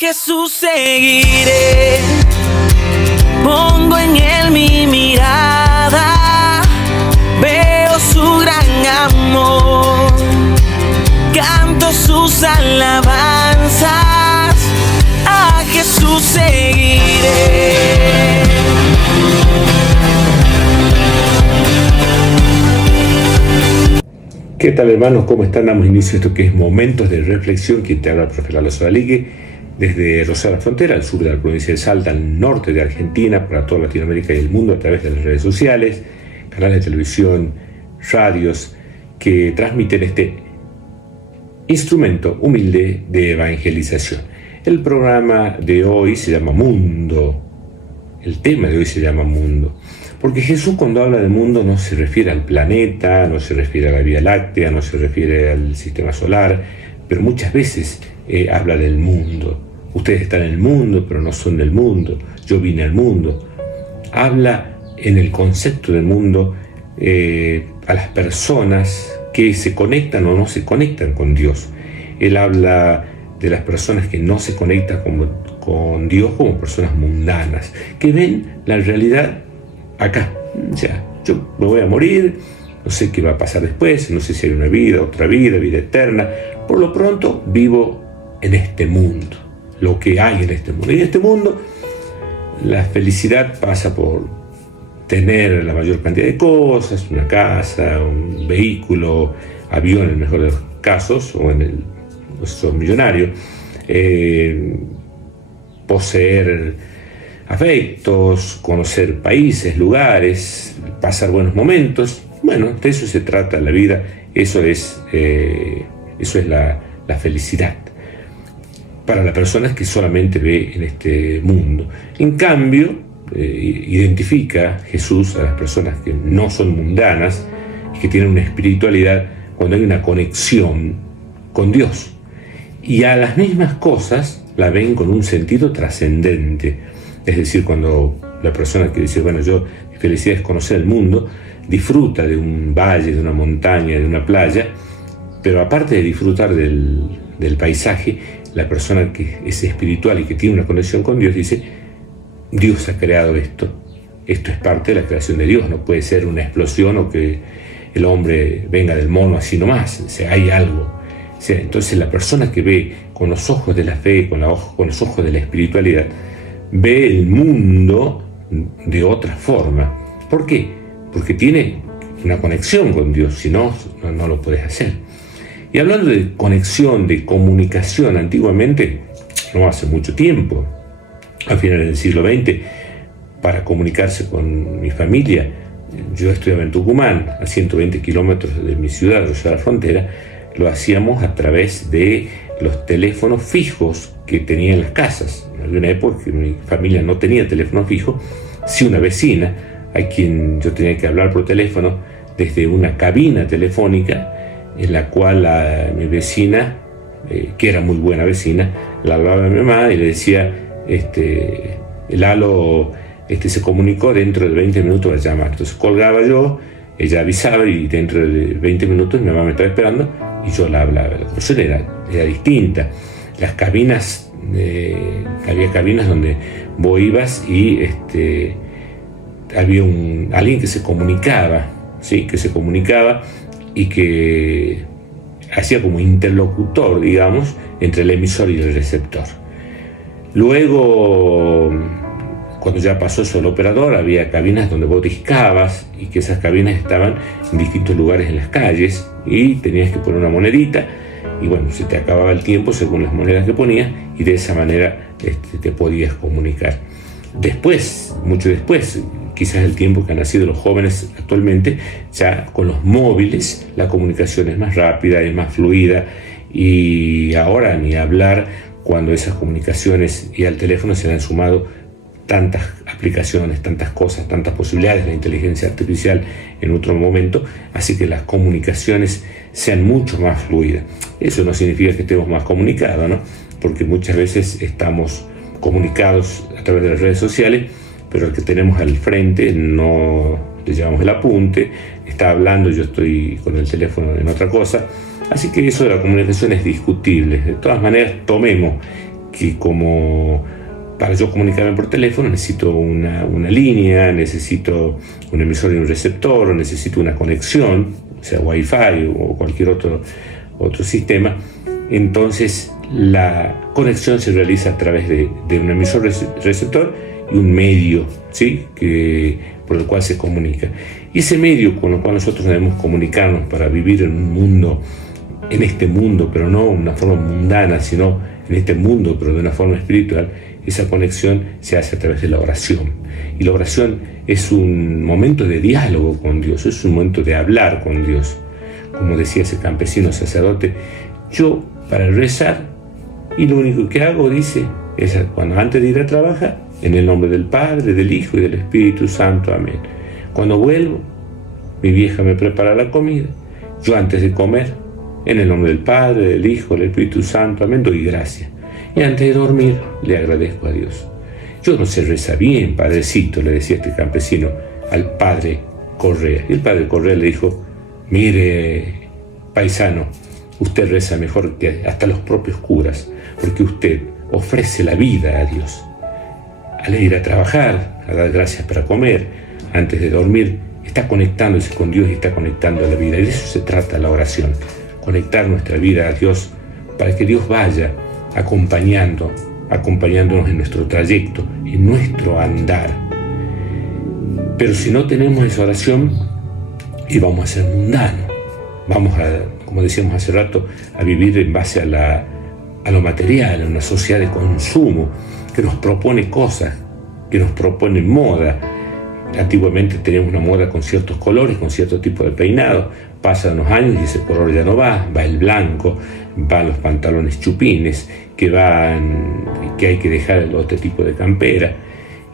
Jesús seguiré, pongo en él mi mirada, veo su gran amor, canto sus alabanzas, a Jesús seguiré. ¿Qué tal, hermanos? ¿Cómo están? Damos inicio a esto que es Momentos de Reflexión. Quien te habla, el profe Lalo Sodaligue, desde Rosario Frontera, al sur de la provincia de Salta, al norte de Argentina, para toda Latinoamérica y el mundo, a través de las redes sociales, canales de televisión, radios, que transmiten este instrumento humilde de evangelización. El programa de hoy se llama Mundo. El tema de hoy se llama Mundo. Porque Jesús, cuando habla de mundo, no se refiere al planeta, no se refiere a la Vía Láctea, no se refiere al sistema solar, pero muchas veces habla del mundo. Ustedes están en el mundo, pero no son del mundo. Yo vine al mundo. Habla en el concepto del mundo a las personas que se conectan o no se conectan con Dios. Él habla de las personas que no se conectan con Dios como personas mundanas, que ven la realidad acá. O sea, yo me voy a morir, no sé qué va a pasar después, no sé si hay una vida, otra vida, vida eterna. Por lo pronto vivo en este mundo, lo que hay en este mundo. Y en este mundo la felicidad pasa por tener la mayor cantidad de cosas, una casa, un vehículo, avión en el mejor de los casos, o en el nuestro millonario, poseer afectos, conocer países, lugares, pasar buenos momentos. Bueno, de eso se trata la vida. Eso es la felicidad para la persona que solamente ve en este mundo. En cambio, identifica Jesús a las personas que no son mundanas y que tienen una espiritualidad cuando hay una conexión con Dios. Y a las mismas cosas la ven con un sentido trascendente. Es decir, cuando la persona que dice, bueno, mi felicidad es conocer el mundo, disfruta de un valle, de una montaña, de una playa, pero aparte de disfrutar del paisaje, la persona que es espiritual y que tiene una conexión con Dios dice, Dios ha creado esto es parte de la creación de Dios, no puede ser una explosión o que el hombre venga del mono así nomás, o sea, hay algo. O sea, entonces la persona que ve con los ojos de la fe, con los ojos de la espiritualidad, ve el mundo de otra forma. ¿Por qué? Porque tiene una conexión con Dios, si no lo puedes hacer. Y hablando de conexión, de comunicación, antiguamente, no hace mucho tiempo, a finales del siglo XX, para comunicarse con mi familia, yo estudiaba en Tucumán, a 120 kilómetros de mi ciudad, de la frontera, lo hacíamos a través de los teléfonos fijos que tenía en las casas. Había una época que mi familia no tenía teléfono fijo, sí una vecina, a quien yo tenía que hablar por teléfono desde una cabina telefónica, en la cual mi vecina, que era muy buena vecina, la hablaba a mi mamá y le decía, Lalo se comunicó, dentro de 20 minutos va a llamar. Entonces colgaba yo, ella avisaba y dentro de 20 minutos mi mamá me estaba esperando y yo la hablaba. La cuestión era distinta. Las cabinas, había cabinas donde vos ibas y había alguien que se comunicaba, ¿sí? Que se comunicaba y que hacía como interlocutor, digamos, entre el emisor y el receptor. Luego, cuando ya pasó eso el operador, había cabinas donde vos discabas y que esas cabinas estaban en distintos lugares en las calles y tenías que poner una monedita y bueno, se te acababa el tiempo según las monedas que ponías y de esa manera te podías comunicar. Después, mucho después, quizás el tiempo que han nacido los jóvenes actualmente, ya con los móviles la comunicación es más rápida, es más fluida y ahora ni hablar cuando esas comunicaciones y al teléfono se le han sumado tantas aplicaciones, tantas cosas, tantas posibilidades, la inteligencia artificial en otro momento, así que las comunicaciones sean mucho más fluidas. Eso no significa que estemos más comunicados, ¿no? Porque muchas veces estamos comunicados a través de las redes sociales, pero el que tenemos al frente no le llevamos el apunte, está hablando, yo estoy con el teléfono en otra cosa, así que eso de la comunicación es discutible. De todas maneras, tomemos que como para yo comunicarme por teléfono necesito una línea, necesito un emisor y un receptor, o necesito una conexión, sea Wi-Fi o cualquier otro sistema. Entonces la conexión se realiza a través de un emisor receptor y un medio, ¿sí? Por el cual se comunica. Y ese medio con el cual nosotros debemos comunicarnos para vivir en este mundo, pero no de una forma mundana, sino en este mundo, pero de una forma espiritual, esa conexión se hace a través de la oración. Y la oración es un momento de diálogo con Dios, es un momento de hablar con Dios. Como decía ese campesino sacerdote, yo para rezar, y lo único que hago, dice, es cuando antes de ir a trabajar, en el nombre del Padre, del Hijo y del Espíritu Santo, amén. Cuando vuelvo, mi vieja me prepara la comida, yo antes de comer, en el nombre del Padre, del Hijo, del Espíritu Santo, amén, doy gracias. Y antes de dormir, le agradezco a Dios. Yo no sé rezar bien, padrecito, le decía este campesino al padre Correa. Y el padre Correa le dijo, mire, paisano, usted reza mejor que hasta los propios curas, porque usted ofrece la vida a Dios. Al ir a trabajar, a dar gracias para comer, antes de dormir, está conectándose con Dios y está conectando a la vida. Y de eso se trata la oración, conectar nuestra vida a Dios para que Dios vaya acompañándonos en nuestro trayecto, en nuestro andar. Pero si no tenemos esa oración, y vamos a ser mundanos, vamos a, como decíamos hace rato, a vivir en base a lo material, a una sociedad de consumo que nos propone cosas, que nos propone moda. Antiguamente teníamos una moda con ciertos colores, con cierto tipo de peinado. Pasan los años y ese color ya no va el blanco, van los pantalones chupines, que hay que dejar el otro tipo de campera.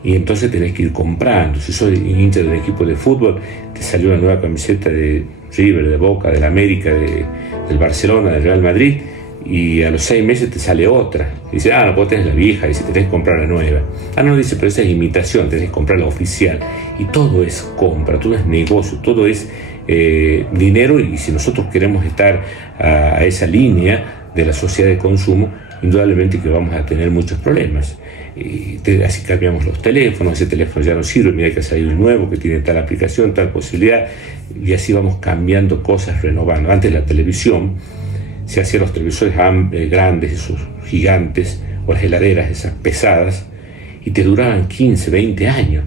Y entonces tenés que ir comprando. Si sos hincha de un equipo de fútbol, te salió una nueva camiseta de River, de Boca, del América, del Barcelona, del Real Madrid, y a los 6 meses te sale otra. Y dice, no, vos tenés la vieja, y si tenés que comprar la nueva. No, dice, pero esa es imitación, tenés que comprar la oficial. Y todo es compra, todo es negocio, todo es dinero, y si nosotros queremos estar a esa línea de la sociedad de consumo, indudablemente que vamos a tener muchos problemas. Así cambiamos los teléfonos, ese teléfono ya no sirve, mira que ha salido un nuevo que tiene tal aplicación, tal posibilidad, y así vamos cambiando cosas, renovando. Antes la televisión se hacían los televisores grandes, esos gigantes, o las heladeras esas pesadas, y te duraban 15, 20 años.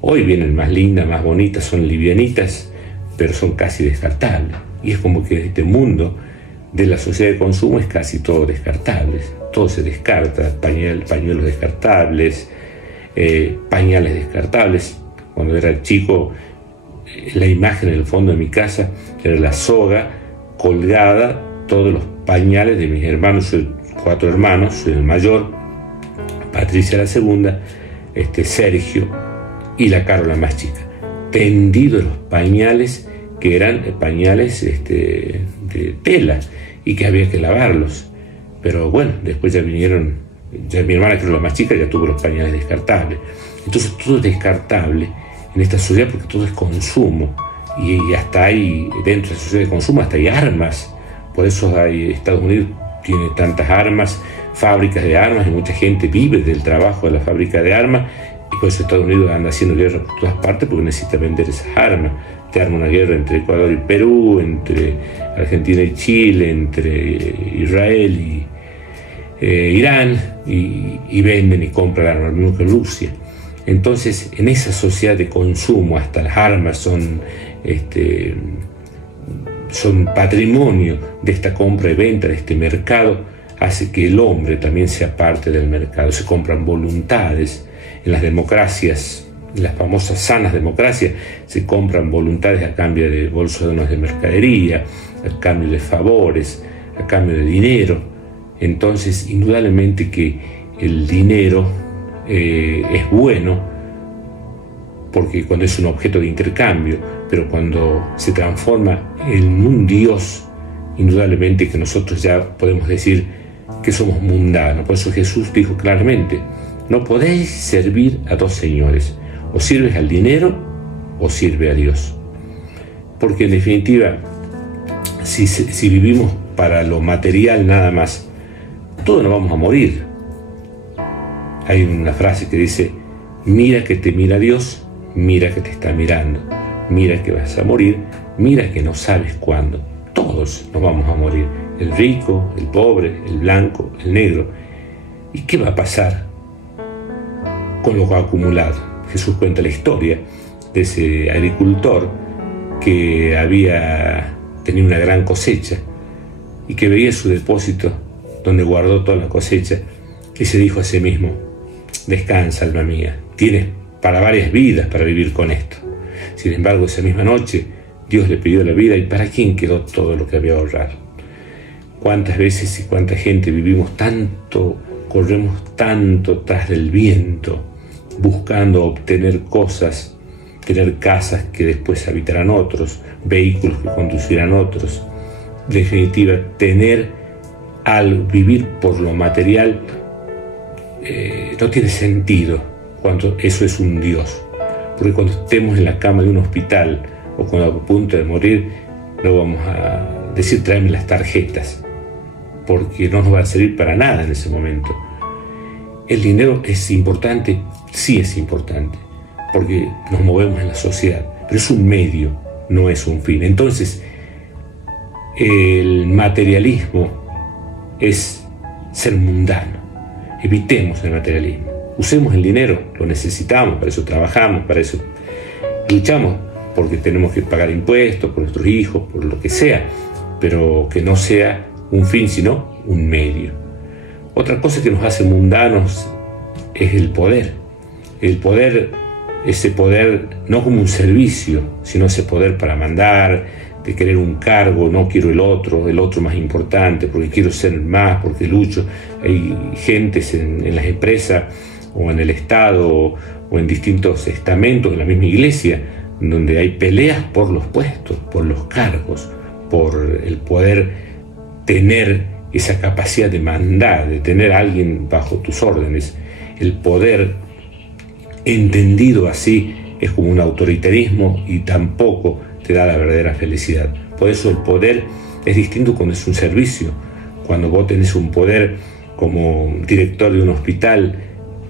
Hoy vienen más lindas, más bonitas, son livianitas, pero son casi descartables. Y es como que este mundo de la sociedad de consumo es casi todo descartable. Todo se descarta, pañuelos descartables, pañales descartables. Cuando era chico, la imagen en el fondo de mi casa era la soga colgada, todos los pañales de mis hermanos. Soy 4 hermanos, soy el mayor, Patricia la segunda, Sergio y la Carola más chica, tendidos los pañales, que eran pañales de tela y que había que lavarlos. Pero bueno, después ya mi hermana, que era la más chica, ya tuvo los pañales descartables. Entonces todo es descartable en esta sociedad porque todo es consumo, y hasta hay, dentro de la sociedad de consumo, hasta hay armas. Por eso Estados Unidos tiene tantas armas, fábricas de armas, y mucha gente vive del trabajo de la fábrica de armas, y por eso Estados Unidos anda haciendo guerra por todas partes, porque necesita vender esas armas. Te arma una guerra entre Ecuador y Perú, entre Argentina y Chile, entre Israel y Irán, y venden y compran armas, lo mismo que Rusia. Entonces, en esa sociedad de consumo, hasta las armas son patrimonio de esta compra y venta, de este mercado, hace que el hombre también sea parte del mercado. Se compran voluntades. En las democracias, en las famosas sanas democracias, se compran voluntades a cambio de bolsones de mercadería, a cambio de favores, a cambio de dinero. Entonces, indudablemente que el dinero es bueno, porque cuando es un objeto de intercambio, pero cuando se transforma en un Dios, indudablemente que nosotros ya podemos decir que somos mundanos. Por eso Jesús dijo claramente, no podéis servir a 2 señores, o sirves al dinero o sirve a Dios. Porque en definitiva, si vivimos para lo material nada más, todos nos vamos a morir. Hay una frase que dice: mira que te mira Dios, mira que te está mirando, mira que vas a morir, mira que no sabes cuándo. Todos nos vamos a morir, el rico, el pobre, el blanco, el negro. ¿Y qué va a pasar con lo acumulado? Jesús cuenta la historia de ese agricultor que había tenido una gran cosecha y que veía su depósito donde guardó toda la cosecha y se dijo a sí mismo: descansa, alma mía, tienes para varias vidas para vivir con esto. Sin embargo, esa misma noche Dios le pidió la vida, y ¿para quién quedó todo lo que había ahorrado? ¿Cuántas veces y cuánta gente vivimos tanto, corremos tanto tras del viento, buscando obtener cosas, tener casas que después habitarán otros, vehículos que conducirán otros? En definitiva, vivir por lo material no tiene sentido cuando eso es un Dios. Porque cuando estemos en la cama de un hospital o cuando a punto de morir, no vamos a decir: tráeme las tarjetas, porque no nos va a servir para nada en ese momento. ¿El dinero es importante? Sí, es importante, porque nos movemos en la sociedad, pero es un medio, no es un fin. Entonces, el materialismo es ser mundano. Evitemos el materialismo. Usemos el dinero, lo necesitamos, para eso trabajamos, para eso luchamos, porque tenemos que pagar impuestos por nuestros hijos, por lo que sea, pero que no sea un fin, sino un medio. Otra cosa que nos hace mundanos es el poder. El poder, ese poder no como un servicio, sino ese poder para mandar, de querer un cargo, no quiero el otro más importante, porque quiero ser más, porque lucho. Hay gentes en las empresas o en el Estado o en distintos estamentos de la misma iglesia, donde hay peleas por los puestos, por los cargos, por el poder tener esa capacidad de mandar, de tener a alguien bajo tus órdenes. El poder, entendido así, es como un autoritarismo y tampoco te da la verdadera felicidad. Por eso el poder es distinto cuando es un servicio. Cuando vos tenés un poder como director de un hospital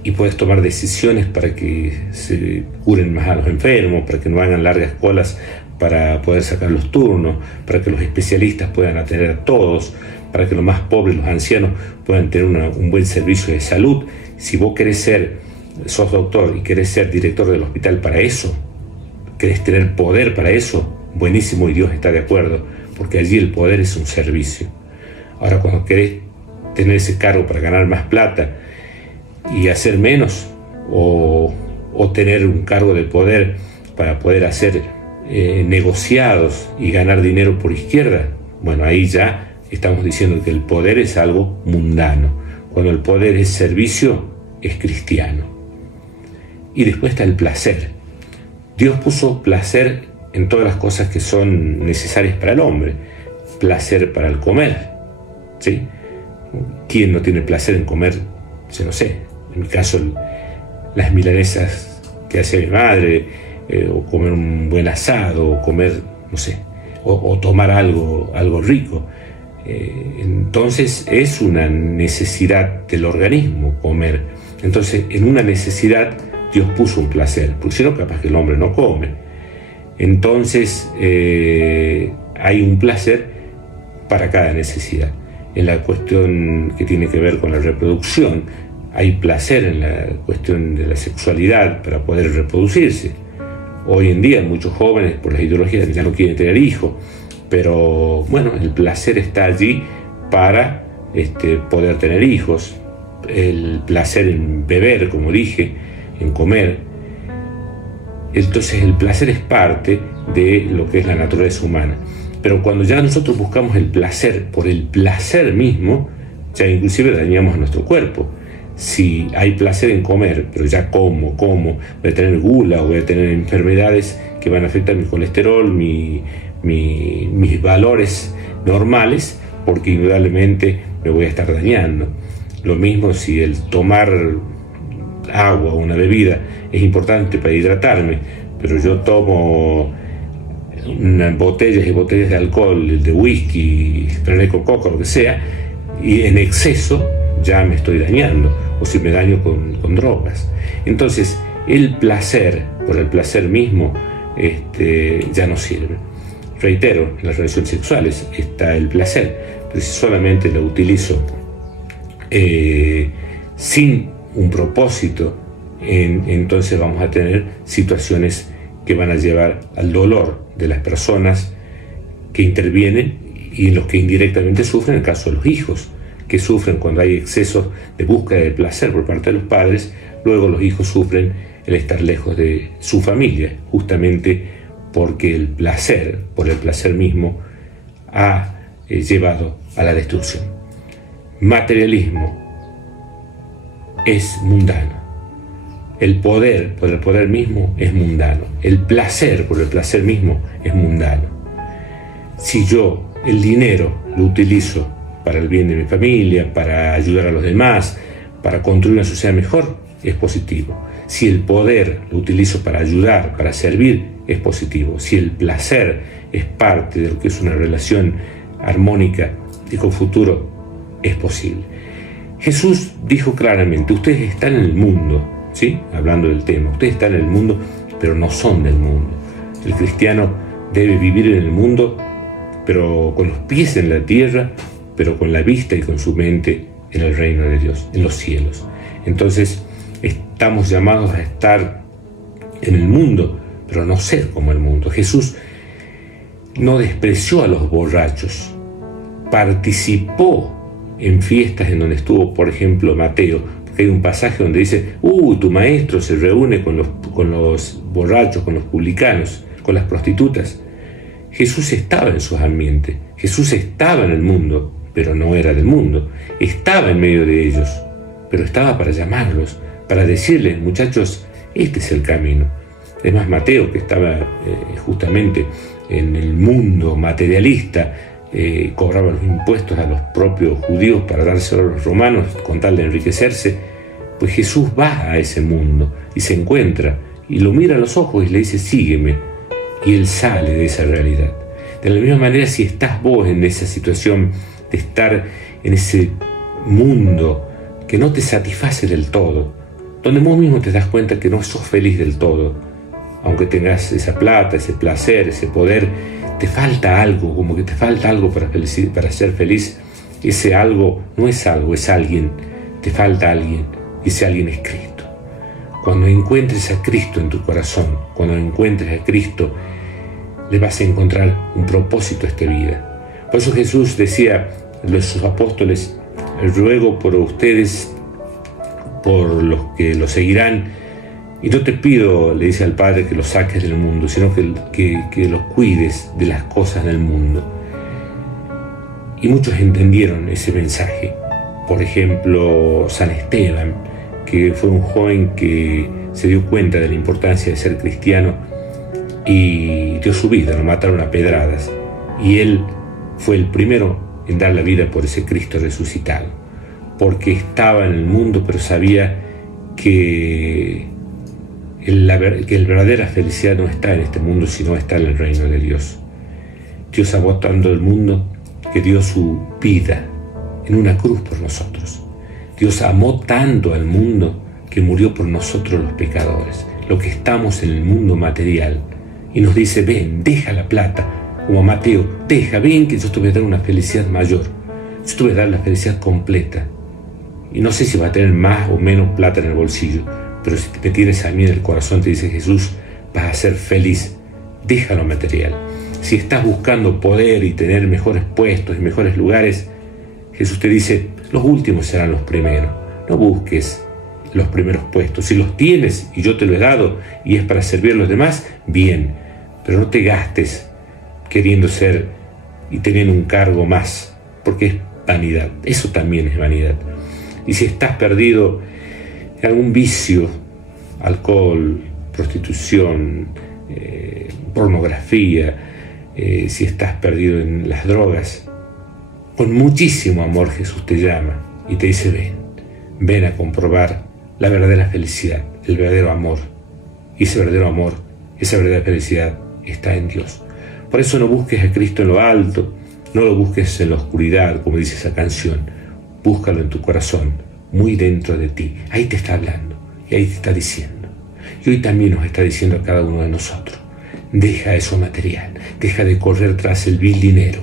y puedes tomar decisiones para que se curen más a los enfermos, para que no hagan largas colas para poder sacar los turnos, para que los especialistas puedan atender a todos, para que los más pobres, los ancianos, puedan tener un buen servicio de salud. Si vos sos doctor y querés ser director del hospital para eso, querés tener poder para eso, buenísimo, y Dios está de acuerdo, porque allí el poder es un servicio. Ahora, cuando querés tener ese cargo para ganar más plata y hacer menos, o tener un cargo de poder para poder hacer negociados y ganar dinero por izquierda, bueno, ahí ya estamos diciendo que el poder es algo mundano. Cuando el poder es servicio, es cristiano. Y después está el placer. Dios puso placer en todas las cosas que son necesarias para el hombre. Placer para el comer, ¿sí? ¿Quién no tiene placer en comer? Yo no sé, en mi caso, las milanesas que hace mi madre, o comer un buen asado, o comer, no sé, o tomar algo rico. Entonces es una necesidad del organismo comer. Entonces, en una necesidad Dios puso un placer, porque si no, capaz que el hombre no come. Entonces hay un placer para cada necesidad. En la cuestión que tiene que ver con la reproducción, hay placer en la cuestión de la sexualidad para poder reproducirse. Hoy en día muchos jóvenes, por las ideologías, ya no quieren tener hijos, pero bueno, el placer está allí para poder tener hijos. El placer en beber, como dije, en comer. Entonces el placer es parte de lo que es la naturaleza humana. Pero cuando ya nosotros buscamos el placer por el placer mismo, ya inclusive dañamos a nuestro cuerpo. Si hay placer en comer, pero ya como, voy a tener gula, voy a tener enfermedades que van a afectar mi colesterol, mis valores normales, porque indudablemente me voy a estar dañando. Lo mismo si el tomar agua o una bebida es importante para hidratarme, pero yo tomo botellas y botellas de alcohol, de whisky, Fernet con coca, lo que sea, y en exceso ya me estoy dañando. o si me daño con drogas. Entonces, el placer, por el placer mismo, ya no sirve. Reitero, en las relaciones sexuales está el placer, pero si solamente lo utilizo sin un propósito, entonces vamos a tener situaciones que van a llevar al dolor de las personas que intervienen y los que indirectamente sufren, en el caso de los hijos, que sufren cuando hay excesos de búsqueda de placer por parte de los padres. Luego los hijos sufren el estar lejos de su familia, justamente porque el placer, por el placer mismo, ha llevado a la destrucción. Materialismo es mundano. El poder, por el poder mismo, es mundano. El placer, por el placer mismo, es mundano. Si yo el dinero lo utilizo para el bien de mi familia, para ayudar a los demás, para construir una sociedad mejor, es positivo. Si el poder lo utilizo para ayudar, para servir, es positivo. Si el placer es parte de lo que es una relación armónica y con futuro, es posible. Jesús dijo claramente: ustedes están en el mundo, ¿sí? Hablando del tema, ustedes están en el mundo, pero no son del mundo. El cristiano debe vivir en el mundo, pero con los pies en la tierra, pero con la vista y con su mente en el reino de Dios, en los cielos. Entonces, estamos llamados a estar en el mundo, pero no ser como el mundo. Jesús no despreció a los borrachos, participó en fiestas en donde estuvo, por ejemplo, Mateo, porque hay un pasaje donde dice: tu maestro se reúne con los borrachos, con los publicanos, con las prostitutas. Jesús estaba en sus ambientes, Jesús estaba en el mundo, pero no era del mundo. Estaba en medio de ellos, pero estaba para llamarlos, para decirles: muchachos, este es el camino. Además, Mateo, que estaba justamente en el mundo materialista, cobraba los impuestos a los propios judíos para dárselo a los romanos con tal de enriquecerse, pues Jesús va a ese mundo y se encuentra y lo mira a los ojos y le dice: sígueme, y él sale de esa realidad. De la misma manera, si estás vos en esa situación de estar en ese mundo que no te satisface del todo, donde vos mismo te das cuenta que no sos feliz del todo, aunque tengas esa plata, ese placer, ese poder, te falta algo, como que te falta algo para ser feliz. Ese algo no es algo, es alguien. Te falta alguien, y ese alguien es Cristo. Cuando encuentres a Cristo en tu corazón, cuando encuentres a Cristo, le vas a encontrar un propósito a esta vida. Por eso Jesús decía a sus apóstoles: ruego por ustedes, por los que lo seguirán, y no te pido, le dice al Padre, que los saques del mundo, sino que los cuides de las cosas del mundo. Y muchos entendieron ese mensaje. Por ejemplo, San Esteban, que fue un joven que se dio cuenta de la importancia de ser cristiano y dio su vida, lo mataron a pedradas. Y él fue el primero en dar la vida por ese Cristo resucitado, porque estaba en el mundo, pero sabía que la verdadera felicidad no está en este mundo, sino está en el reino de Dios. Dios amó tanto el mundo que dio su vida en una cruz por nosotros. Dios amó tanto al mundo que murió por nosotros los pecadores, los que estamos en el mundo material, y nos dice: ven, deja la plata, como a Mateo, ven que yo te voy a dar una felicidad mayor, yo te voy a dar la felicidad completa. Y no sé si va a tener más o menos plata en el bolsillo, pero si me tienes a mí en el corazón, te dice Jesús, vas a ser feliz. Deja lo material. Si estás buscando poder y tener mejores puestos y mejores lugares, Jesús te dice: los últimos serán los primeros. No busques los primeros puestos. Si los tienes y yo te lo he dado y es para servir a los demás, bien, pero no te gastes queriendo ser y teniendo un cargo más, porque es vanidad. Eso también es vanidad. Y si estás perdido en algún vicio, alcohol, prostitución, pornografía, si estás perdido en las drogas, con muchísimo amor Jesús te llama y te dice: ven a comprobar la verdadera felicidad, el verdadero amor. Y ese verdadero amor, esa verdadera felicidad está en Dios. Por eso no busques a Cristo en lo alto, no lo busques en la oscuridad, como dice esa canción. Búscalo en tu corazón, muy dentro de ti. Ahí te está hablando y ahí te está diciendo. Y hoy también nos está diciendo a cada uno de nosotros: deja eso material, deja de correr tras el vil dinero.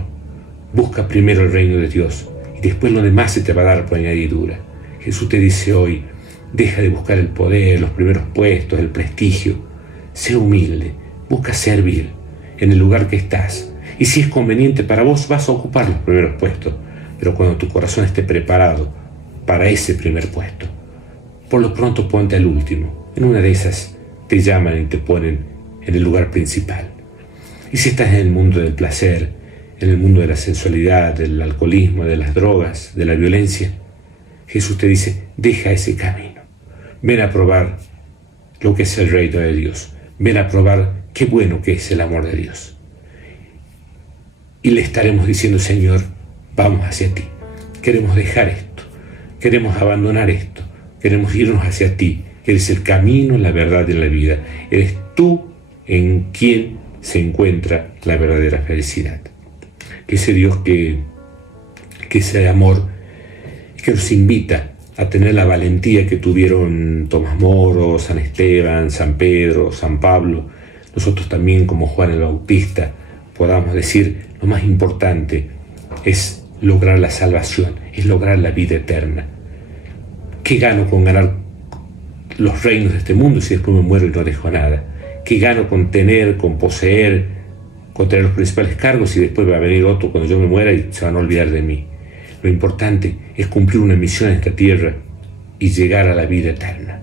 Busca primero el reino de Dios y después lo demás se te va a dar por añadidura. Jesús te dice hoy: deja de buscar el poder, los primeros puestos, el prestigio. Sé humilde, busca servir en el lugar que estás. Y si es conveniente para vos, vas a ocupar los primeros puestos. Pero cuando tu corazón esté preparado para ese primer puesto, por lo pronto ponte al último. En una de esas te llaman y te ponen en el lugar principal. Y si estás en el mundo del placer, en el mundo de la sensualidad, del alcoholismo, de las drogas, de la violencia, Jesús te dice: deja ese camino. Ven a probar lo que es el reino de Dios. Ven a probar qué bueno que es el amor de Dios. Y le estaremos diciendo: Señor, vamos hacia ti. Queremos dejar esto. Queremos abandonar esto. Queremos irnos hacia ti. Eres el camino, la verdad y la vida. Eres tú en quien se encuentra la verdadera felicidad. Que ese Dios que ese amor que nos invita a tener la valentía que tuvieron Tomás Moro, San Esteban, San Pedro, San Pablo, nosotros también como Juan el Bautista podamos decir: lo más importante es lograr la salvación, es lograr la vida eterna. ¿Qué gano con ganar los reinos de este mundo si después me muero y no dejo nada? ¿Qué gano con tener, con poseer, con tener los principales cargos y después va a venir otro cuando yo me muera y se van a olvidar de mí? Lo importante es cumplir una misión en esta tierra y llegar a la vida eterna.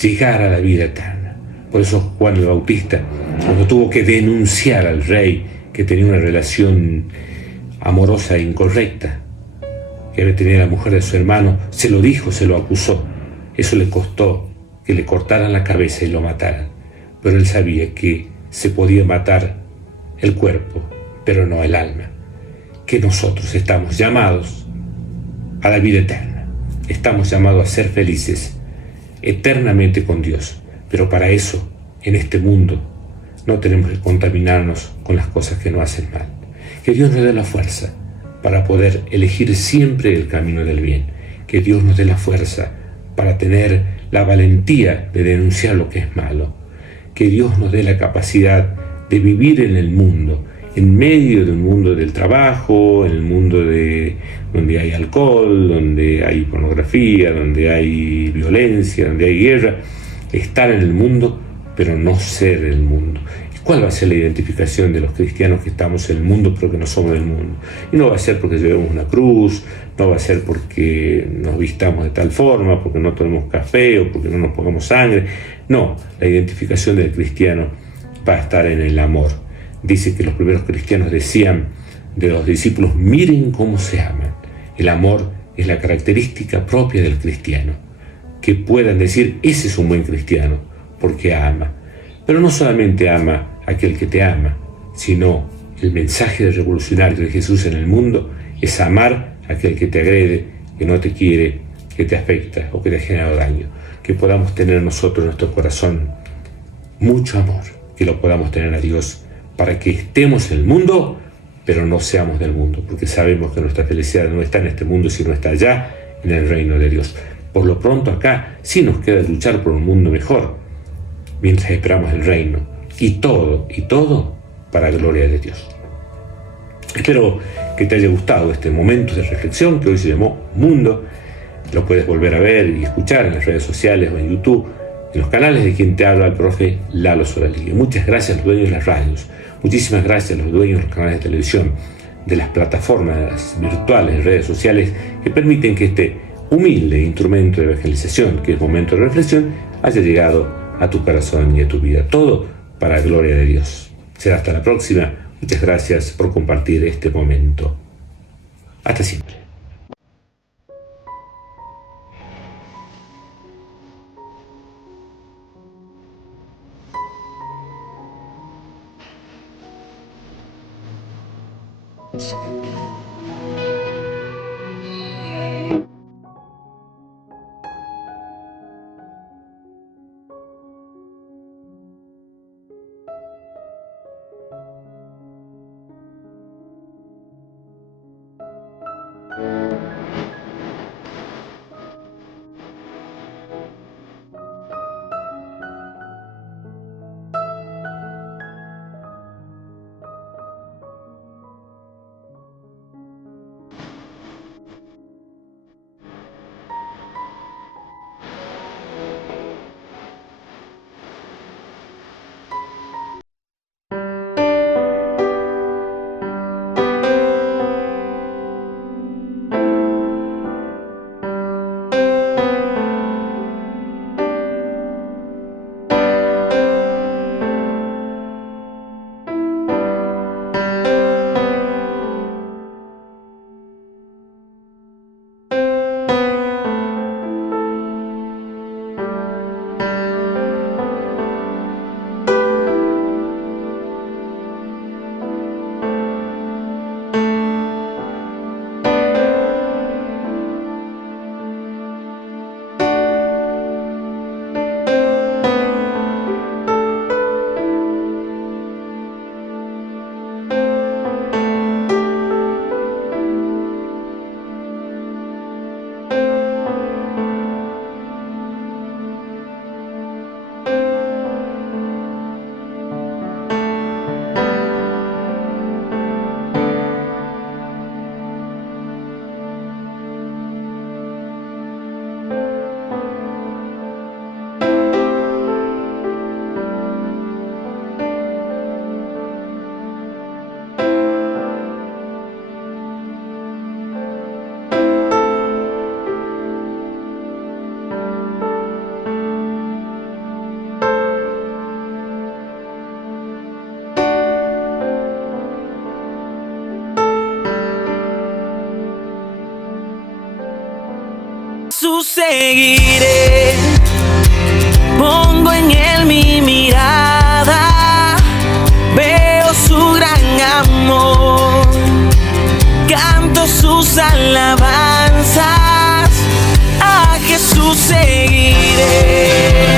Llegar a la vida eterna. Por eso Juan el Bautista, cuando tuvo que denunciar al rey que tenía una relación amorosa e incorrecta, que había tenido a la mujer de su hermano, se lo dijo, se lo acusó. Eso le costó que le cortaran la cabeza y lo mataran. Pero él sabía que se podía matar el cuerpo, pero no el alma. Que nosotros estamos llamados a la vida eterna. Estamos llamados a ser felices eternamente con Dios. Pero para eso, en este mundo, no tenemos que contaminarnos con las cosas que nos hacen mal. Que Dios nos dé la fuerza para poder elegir siempre el camino del bien. Que Dios nos dé la fuerza para tener la valentía de denunciar lo que es malo. Que Dios nos dé la capacidad de vivir en el mundo, en medio del mundo del trabajo, en el mundo donde hay alcohol, donde hay pornografía, donde hay violencia, donde hay guerra, estar en el mundo, pero no ser el mundo. ¿Y cuál va a ser la identificación de los cristianos que estamos en el mundo pero que no somos del mundo? Y no va a ser porque llevemos una cruz, no va a ser porque nos vistamos de tal forma, porque no tomemos café o porque no nos pongamos sangre. No, la identificación del cristiano va a estar en el amor. Dice que los primeros cristianos decían de los discípulos: miren cómo se aman. El amor es la característica propia del cristiano. Que puedan decir: ese es un buen cristiano, porque ama. Pero no solamente ama a aquel que te ama, sino el mensaje del revolucionario de Jesús en el mundo es amar a aquel que te agrede, que no te quiere, que te afecta o que te ha generado daño. Que podamos tener nosotros en nuestro corazón mucho amor, que lo podamos tener a Dios, para que estemos en el mundo, pero no seamos del mundo, porque sabemos que nuestra felicidad no está en este mundo, sino está allá en el reino de Dios. Por lo pronto acá sí nos queda luchar por un mundo mejor, mientras esperamos el reino, y todo para la gloria de Dios. Espero que te haya gustado este momento de reflexión que hoy se llamó Mundo. Lo puedes volver a ver y escuchar en las redes sociales o en YouTube, en los canales de quien te habla, el profe Lalo Soralí. Muchas gracias a los dueños de las radios, muchísimas gracias a los dueños de los canales de televisión, de las plataformas virtuales, redes sociales, que permiten que este humilde instrumento de evangelización, que es momento de reflexión, haya llegado a tu corazón y a tu vida. Todo para la gloria de Dios. Será hasta la próxima. Muchas gracias por compartir este momento. Hasta siempre. seguiré, pongo en él mi mirada, veo su gran amor, canto sus alabanzas, a Jesús seguiré.